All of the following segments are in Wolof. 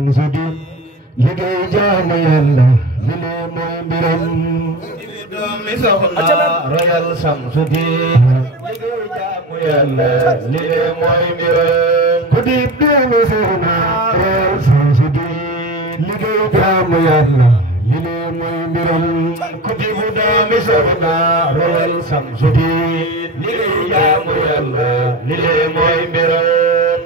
Samsudin liggéey jaamu yàlla li lee mooy mbiram doomi soxna royal Samsudin liggéey jaamu yàlla li lee mooy mbiram ku di doomi soxna royal Samsudin liggéey jaamu yàlla li lee mooy mbiram ku di doomi soxna royal Samsudin liggéey jaamu yàlla li lee mooy mbiram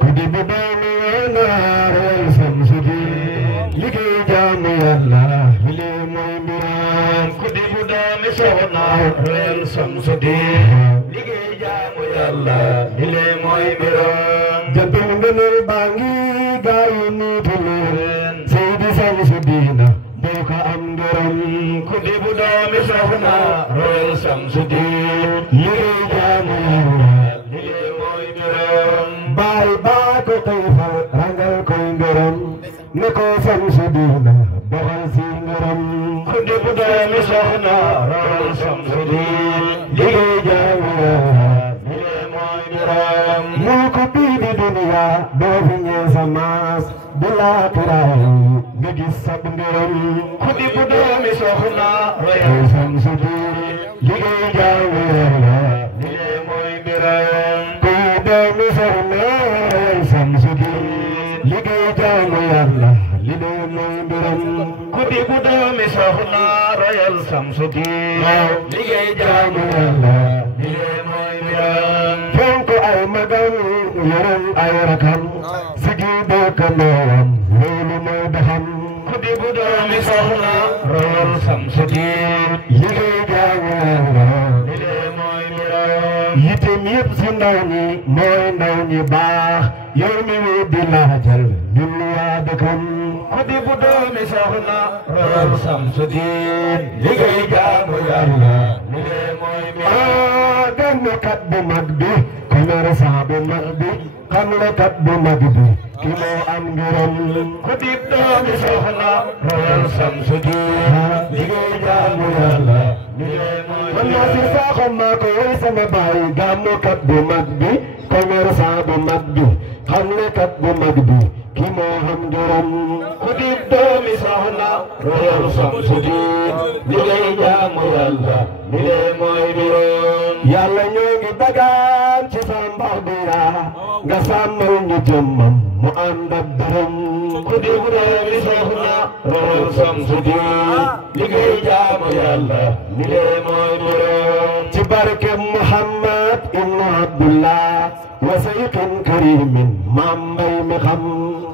ku di doomi royal Samsudin liggéey jaamu yàlla li lee mooy mbiram ku di doomi soxna royal Samsudin liggéey jaamu yàlla li lee mooy mbiram jantam ngëneel baa ngi gaayu niitu leen Seydi Samsudin boo ko am ngërëm ku di doomi soxna royal Samsudin liggéey jaamu yàlla li lee mooy mbiram baay baa ko tey fal rangal koy ngërëm ne ko Samsudin doxal si ngërëm ku di doomi soxna royal Samsudin liggéey jaamu yàlla li lee mooy mbiram moo ko bii di duniya doo fi ñee sa maas bu laatiraay nga gis sab ngërëm ku di doomi soxna royal Samsudin liggéey jaamu yàlla li lee mooy mbiram ku doomi soxna royal Samsudin liggéey jaamu yàlla li lee mooy mbiram ku di doomi soxna royal Samsudin liggéey jaamu yàlla li lee mooy mbiram fonk ay magam yërëm ay rakam sigi dëkkandoom loolu mooy doxam ku di doomi soxna royal Samsudin liggéey jaamu yàlla li lee mooy mbiram yitem yëpp si ndaw ñi mooy ndaw ñi baax yow mi wi di laajal ñun waa dëkkam ku di doomi soxna royal Samsudin liggéey jaamu yàlla li lee mooy mbiram gàmmkat bu mag bi commerçant bu mag bi xamlekat bu mag bi ki moo am ngërëm ku di doomi soxna royal Samsudin liggéey jaamu yàlla li lee mooy mbiram man naa si saaxam maa ko woy sama baay gàmmkat bu mag bi commerçant bu mag bi xamlekat bu mag bi ki moo am ngërëm ku di doomi soxna royal Samsudin liggéey jaamu yàlla li lee mooy mbiram yàlla ñoo ngi dagaan ci sa mbax bi nga sàmmal ñu jëmmam mu ànd ak dërëm ku di doomi soxna royal Samsudin liggéey jaamu yàlla li lee mooy mbiram ci barke Muhammad ibnu Abdullah wa sayqin karimin maam mbay mi xam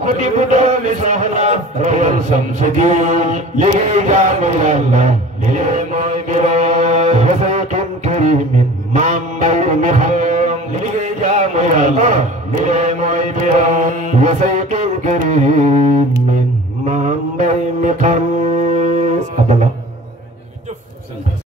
ku di doomi soxna royal Samsudin liggéey jaamu yàlla li lee mooy mbiram wa sayqin karimin maam mbay mi xam liggéey jaamu yàlla li lee mooy mbiram wa sayqin karimin maam mbay mi xam Abdallah